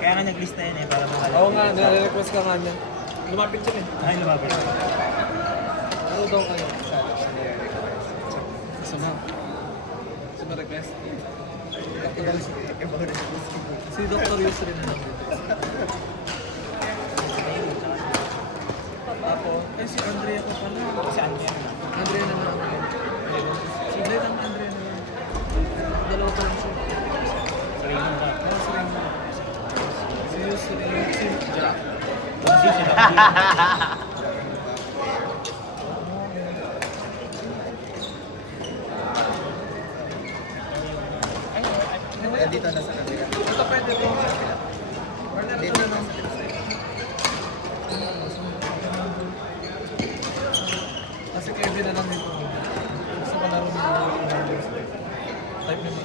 Kaya nga naglista yan eh, para makalaman. Oo nga, nare-request ka nga niya. Lumapit siya eh. Ay, lumapit. Ano daw kayo? Gusto mo? Gusto mo request? Si Dr. Yusri na lang. Ako? Eh si Andrea ko pala. Si Andrea na. Andrea na lang. Sige lang, Andrea na lang. Dalawa pa lang siya. Si Raymond ka. Oo, si Raymond. Si Yusri. Si Jack. Si sila. Dito na sa kabila. Ito pwede rin. Dito na lang. Kasi Kevin na lang dito. Gusto ko laro ng type naman.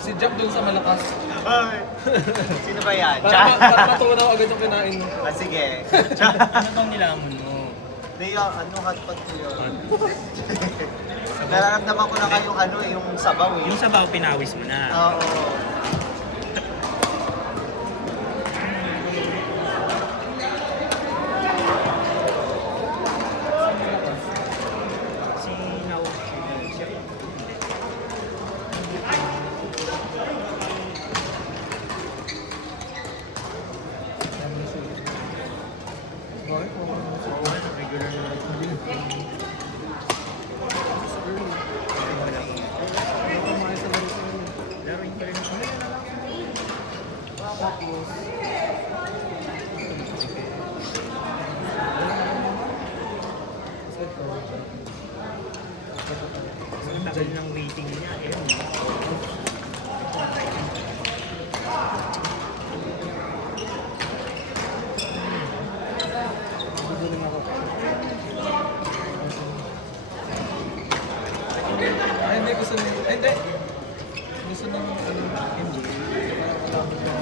Si Jack dun sa malakas. Ay! Sino ba yan? Para matunaw agad yung kinain mo. Ah, sige. Ano bang nilamon mo? Leo, ano hotpot ko yun? Nararamdaman ko na kayong ano, yung sabaw eh. Yung sabaw, pinawis mo na. Oo. Si Nau. Siya. Regular na. Laruin pa rin ako. Ang tagal ng waiting niya. Ay, hindi. Gusto nyo. Ay, hindi. Gusto nyo ano, MJ.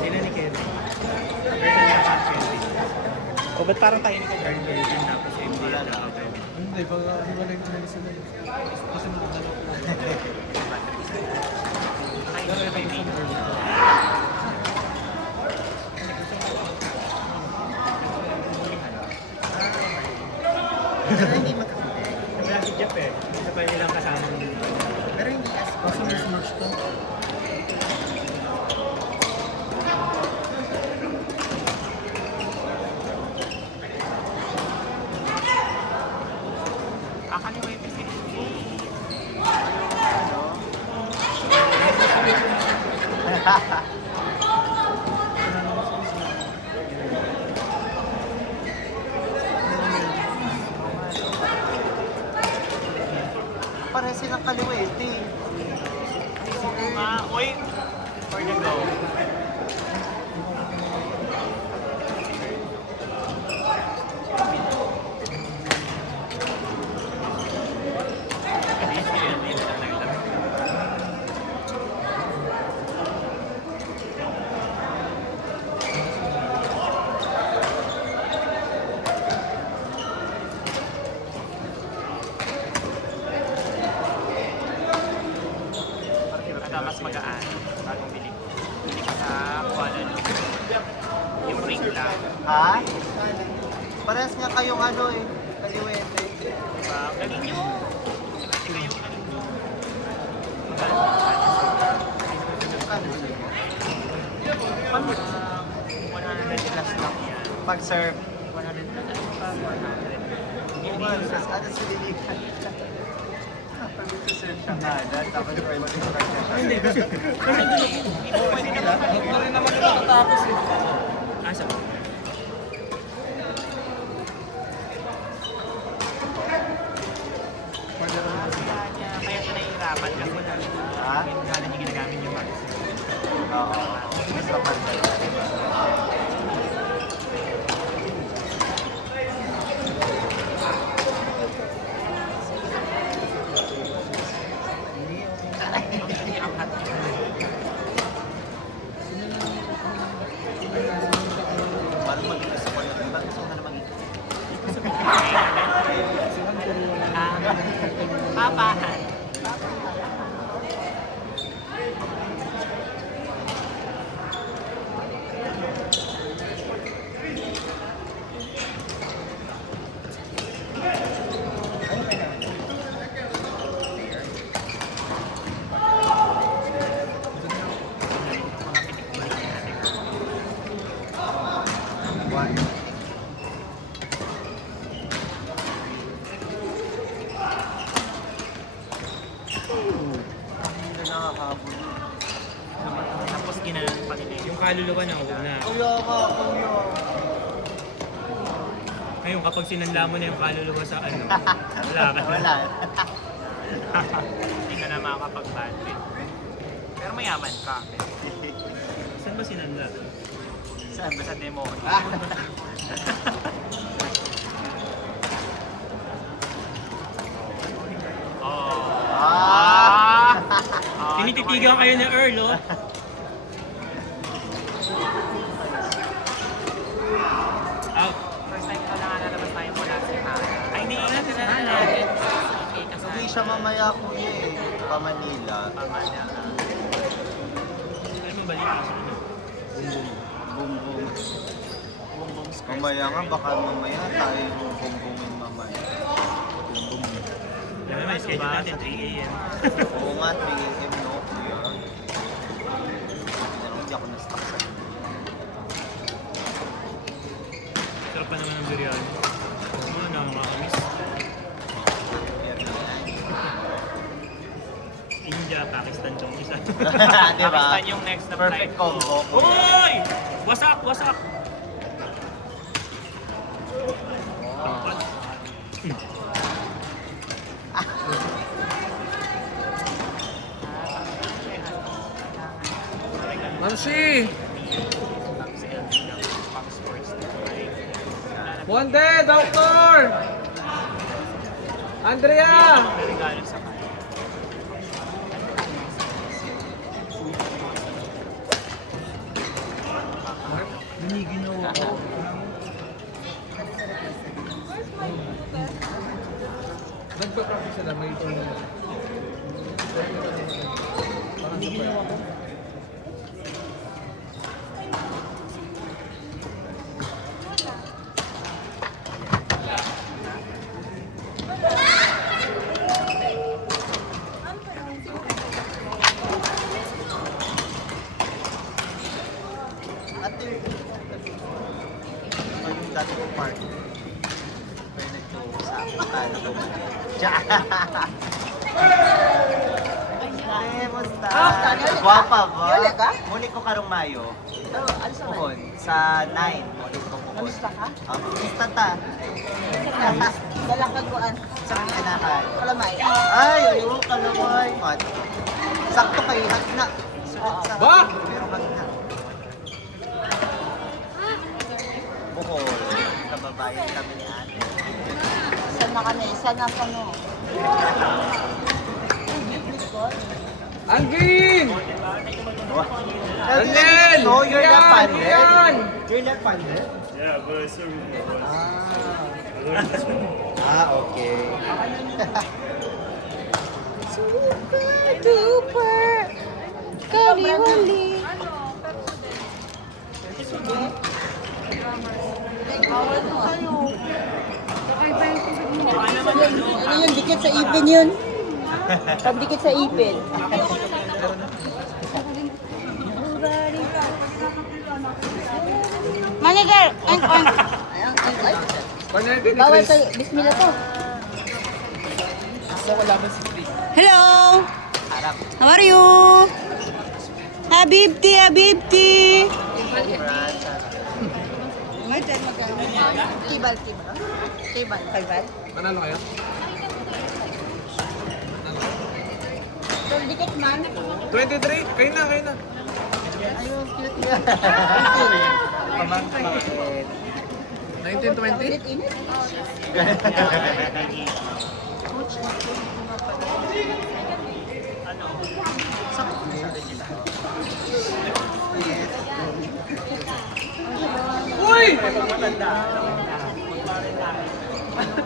Sila ni Kevin. Version niya pa Kevin. O ba't parang tayo ni Kevin version tapos yung MJ na Kevin? Hindi, pag iba na yung tuloy sila. Kasi magdalaw ko lang. Pero iba yung version. Pero hindi makakapit. Wala si Jeff eh. Isa pa nilang kasama ng Pero hindi as Kasi may smash to. akaliwa yung facility. Pare silang kaliwete. Uy! For the go. Mas magaan bagong bili ko. Bili ko sa Kuala Lumpur. Yung ring lang. Ha? Parehas nga kayong ano eh. Kaliwete. Diba? Galing nyo. Kasi kayo galing nyo. Ano siya? 100 plus lang yan. Pag-serve. 100 plus. 100. Well, mas ano sa diligan. Pag-serve siya nga. Tapos pwede mag-serve siya. Hindi. Kasi pwede naman Huwag na rin naman yung matatapos eh. Asa ba? Pwede rin naman. Kaya siya nahihirapan kasi Ha? kaya niya ginagamit yung box. Oo. Mas mapantay. Parang mag-gusto ko na. Ba't gusto ko na naman ito? Papahan. habol. Tapos ginanon pa nila yung kaluluwa na una. Kuya ka, kuya. Ngayon, kapag sinanla mo na yung kaluluwa sa ano, wala ka na. Wala. Hindi ka na makakapag-bandit. Pero mayaman ka. Saan ba sinanla? Saan ba? Sa demo. Oh. Ah! Tinititigan kayo ni Earl, oh. Out. First time ko lang nalabas tayo mula sa Hana. Ay, hindi na natin. Okay, kasama. Hindi siya mamaya kuya eh. Pa Manila. Pamana. Ano mo balita sa ano? Boom boom. Boom boom skirt. Mamaya nga, baka mamaya tayo yung boom boomin mamaya. Boom boom. Alam naman, schedule natin 3 a.m. Oo nga, 3 AM no, kuya. Pero hindi ako na-stuck sa Sarap pa naman ng biryani. Ano na makakamiss? India, Pakistan yung isa. Diba? Pakistan yung next na Perfect flight ko. combo. Hoy! Wasak! Wasak! Tampat. Mamsi! Tapos pang sports na flight. Monde, Doctor! Andrea! Regalo sa kanya. Biniginaw ako. Nagpa-practice sila, may tournament. Biniginaw ako. At yung dati ko park. Pero nagtuusap. Diyan. Musta? Guwapa ba? Yole ka? Muli ko karong Mayo. Ano sa Puhon. Sa 9. Muli ko puhon. Kamusta ka? Kamusta ta? Dalakaguan. Sa kinakan. Kalamay. Ay, ayun, kalaway. Mat. Sakto kayo. Hagna. Sunod sa Ba? Pero hagna. Buhol. Kababayan kami ni ate. Saan na kami? Saan na kami? Angin! Daniel! No, you're not Yan! panel. Yan! You're not panel? Yeah, but it's a Okay. Super duper! Kaliwali! Ano yun? Dikit sa ipin yun? Pagdikit sa ipin. Manager! Ang bawal tayo. Bismillah to. Hello! Harap. How are you? Habibti, Habibti! Kibal, kibal. Kibal. Kibal? Manalo kayo? Dikit man. 23? Kayo na, kayo na. Ayun, cute nga. Pamangkin. 1920? Init. Uy!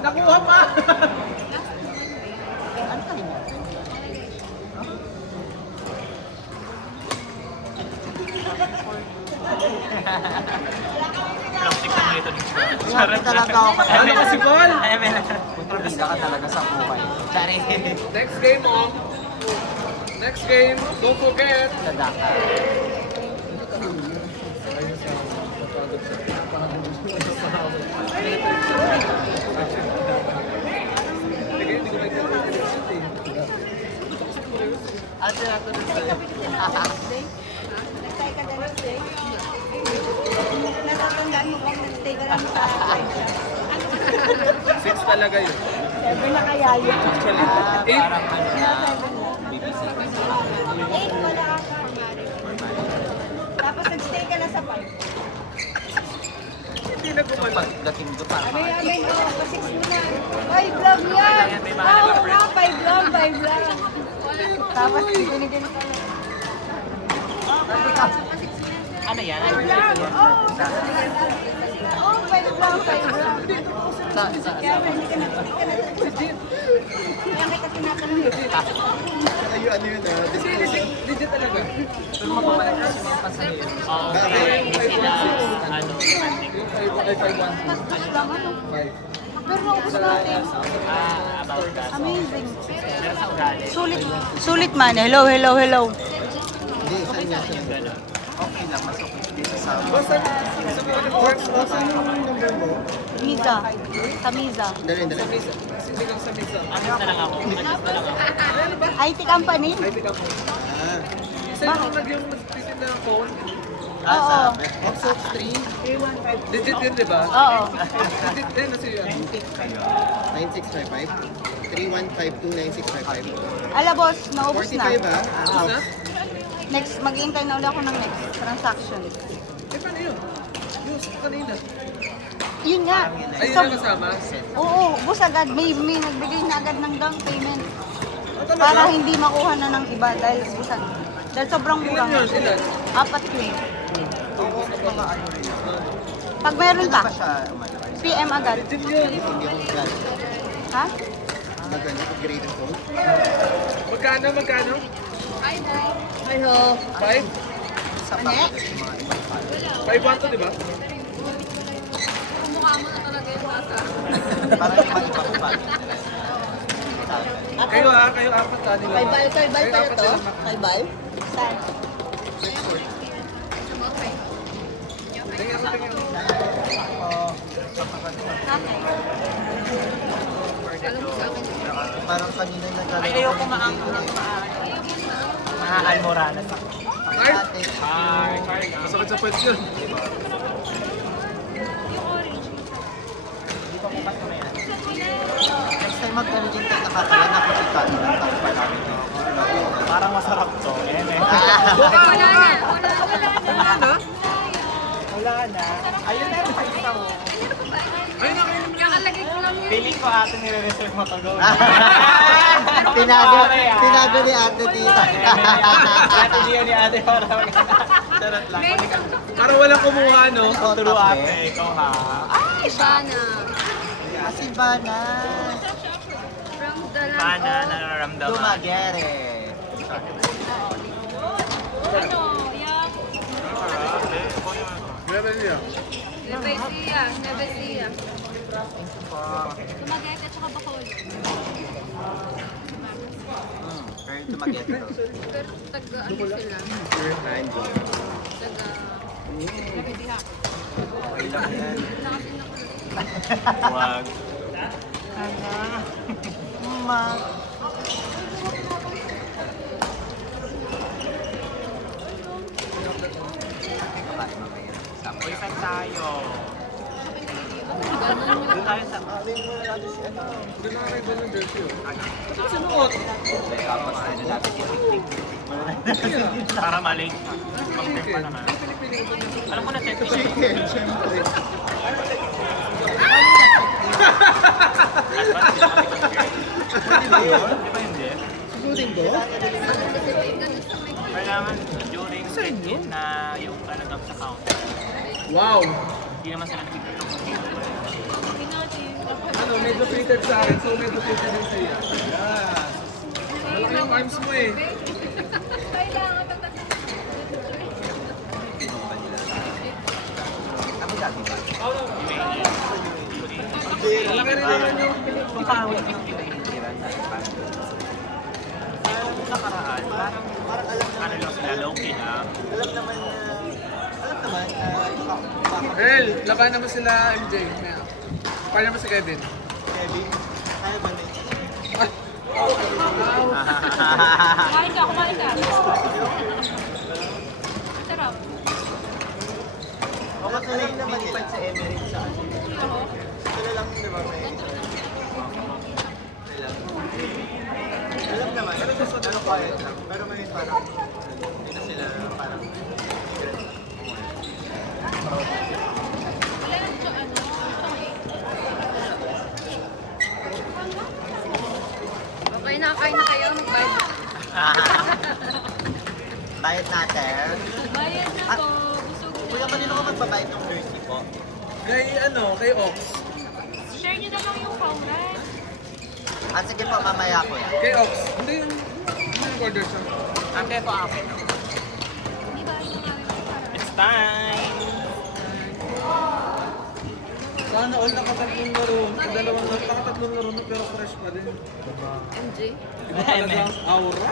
Nakuha pa! Plastic na ito. Grabe talaga ako. Ano ka si Paul? Kontrabida ka talaga sa buhay. Sorry. Next game, oh. Next game, don't forget. Sadaka. Ate nato na Nagstay ka ba dito na Wednesday? Nagstay ka na Wednesday? Natatandaan mo kung nagstay ka lang sa Wednesday. 6 talaga yun. Seven na kaya yun. Actually, 8. parang ano na. 8 wala ka. Tapos nagstay ka na sa 5. Hindi na gumala. Pagdating ko parang Amay, pa 6 mo na. 5 lang yan. Oo nga, 5 lang, 5 lang. Tapos ginigin ka na. Ano yan? Oo, 5 lang, 5 lang. Kaya hindi ka na. Kaya kita tinatanong. Legit talaga. Oo, kaya hindi sila, ano, demanding. Ay, 5-1. Tapos lang ano. 5. Pero naubos natin. About that. Amazing. Pero sa ugali. Sulit man. Hello. Hindi, saan niya siya? Gano'n. Okay lang, mas okay. Hindi sa sama. Basta, sa mga nag-works, Saan yung number mo? Miza. Tamiza. Dali. hindi lang sa misa. Adjust na lang ako. Adjust na lang ako. IT company? Ay, tika mo. Ah, Isa yung nagtitinda ng phone. Oo. sabi. Oxford 3, Legit yun, di ba? Oo. Legit din na siya. 9655, 31529655. Ala boss, naubos na. 45 ha? Tapos na? Next, mag-iintay na ulit ako ng next transaction. Eh, paano yun? Yung kanina. Yun nga. Ay, yun So, ang kasama? oo, bus agad. May nagbigay na agad ng down payment. Ah, talaga? Para hindi makuha na ng iba dahil busag. Dahil sobrang mura. Ilan yun? Ilan? 4 yun. Oo, mga ano rin. Pag meron Hindi pa, pa siya umano. PM agad. Legit yun. Hindi ako gan. Ha? Maganda, upgrade ang phone. Magkano? Ay ho. 5? Sa Ano? package yung mga ibang package. 5-1 to, di ba? Parang ibang package nila. Kayo apat ha, nila. Kay Bal Kayo pala apat to? nila. Kay Bal? Saan? Tingnan ko. Parang kanina naglalaro. Ay, ayoko Mahal-moranas ako. Ay! Ate, Masakit sa pwede yun. next time mag-origin ka, nakakalan ako si Kali. Parang masarap to. Wala na. Ayun na yung pakita mo. Ayun na, kayo Feeling ko ate nire-reserve mo to go. Tinago ni ate tita. Ate Gia ni ate para charot lang. Parang walang kumuha, no? True ate, ikaw ha. Asibana. Paano nararamdaman? Dumagere. Grabe niya. Nevesia. Dumaguete at saka Bacolod. Pero dumagere to. Pero taga ano sila? Taga... Okay lang yan. Wag. Ma. Uy, saan tayo? Doon tayo sa... Doon na kayo doon ng jersey, oh. Sinuot. Para malate. Pag-trip pa naman. Alam ko na set ko. Chicken, syempre. Di ba yun? Di ba hindi? Susutin do? Kailangan during check-in na yung talagang sa counter. Wow! Hindi naman sila nagpipito. Ano, medyo fitted sa akin, so medyo fitted din sa iyo. Yeah. Malaki yung arms mo eh. Ako dati ba? Malaki rin naman yung Pangawin yung nakaraan, Parang alam na. ano lang sila, low-key lang. Alam naman na. Alam naman na. Earl, laban naman sila MJ. Paano naman si Kevin? Kevin, kaya ba na? Kumain ka. lumipad sa Emirates sa ano. Sila lang, di ba? Alam naman, pero sa ano quiet lang. Pero may parang, hindi na sila parang, Wala lang siya, ano, okay, nakakain na kayo, magbayad na. bayad natin. Bayad na po, busog na. Kuya, kanino ka magbabayad ng jersey po? Kay Ox. Share nyo na lang yung pauran. Sige po, mamaya ko yan. Kay Ox. Hindi yung order siya. Ate, ito akin. Hindi ba yung namin It's time! Sana all nakatatlong laro. Nakatatlong laro na pero fresh pa din. MJ? Iba talaga ang aura.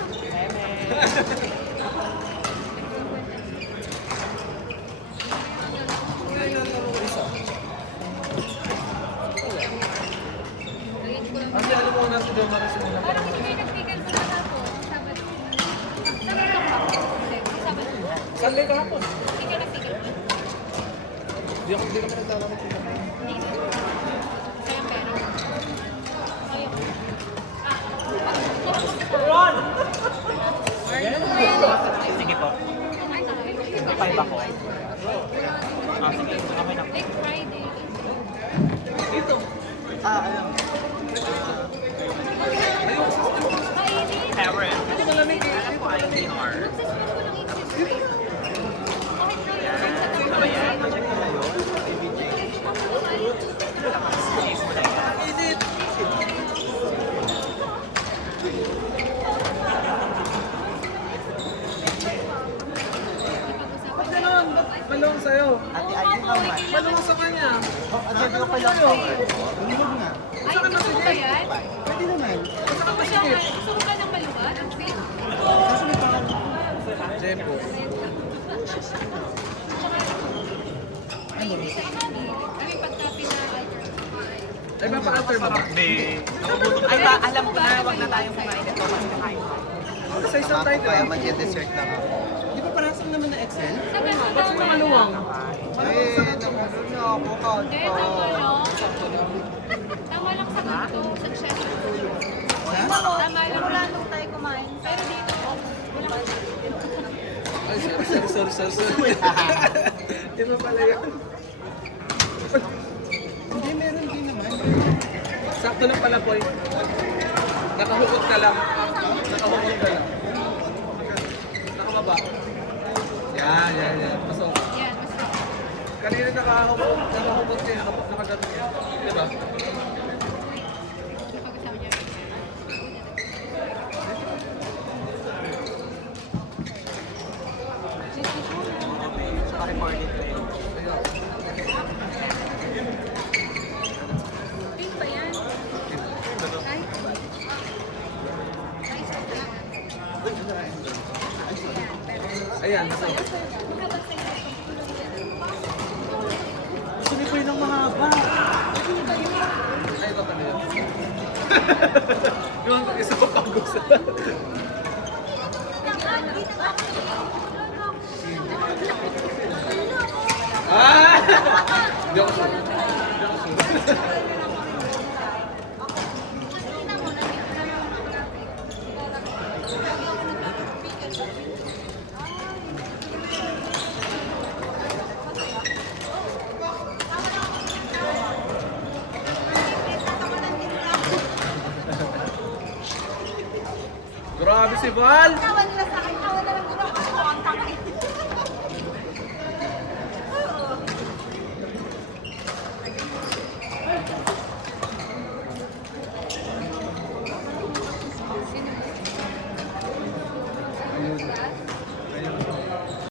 Kaya laro ko isa. Lagyan ko lang. Kasi alam mo na si John Maris nila. Parang hindi kayo nag-tigil sa nasa po. Sabado. Sabado lang ba? Hindi, Sabado. Sunday kahapon. Hindi kayo nag-tigil. Hindi kami naglalaro sila. Hindi. Sayang pero. Sayang. Sige po. Five ako. Sige. Okay na. Next Friday. Alam. Karen. Alam ko IDR. Mag-suspend ko ng interest rate. Kahit na yun, sa Ano yan? Ba't gano'n? Ba't balong sa'yo? Ate ID naman. Balong sa kanya. Sabi ko pa lang po. Hindi nga. Ay, gusto mo ba yan? Pwede naman. Gusto mo ka ng maluwag? Ang fit? Jempo. Ay, hindi sa kami. Kami pagka pina-alter. Ay, mapa-alter ba? Hindi. Nakugutom. Ay, alam ko na. Huwag na tayong kumain ito. Kasi kakain ko. Sa isang Ako tayo, kaya mag-dessert lang ako. di ba parasang naman na Excel? Sa ganun Ba't sa maluwang? Nakulun na ako kahit Hindi, tama lang. Tama lang sa ganito, sa chef. Tama lang. Wala nung tayo kumain. Pero dito, Ay, sorry. Di ba pala yun? Hindi, meron din naman. Sakto lang pala, boy. Nakahukot ka lang. Nakababa. Yan. Pasok. yan, mas Kanina nakahukot kayo. Nakaganon yan. Di ba? pag-usap niya. Pa-recording ko yun. Pink ba yan? Kahit ba? Kahit ba? Ayan, so. Gusto niyo po yun ng mahaba. Ay, ito pala yun. Yung isa pa pag-gusto. Ah! Hindi ako sure. Grabe si Val! Tawa nila sa akin, tawa na lang nila ako ang tangin.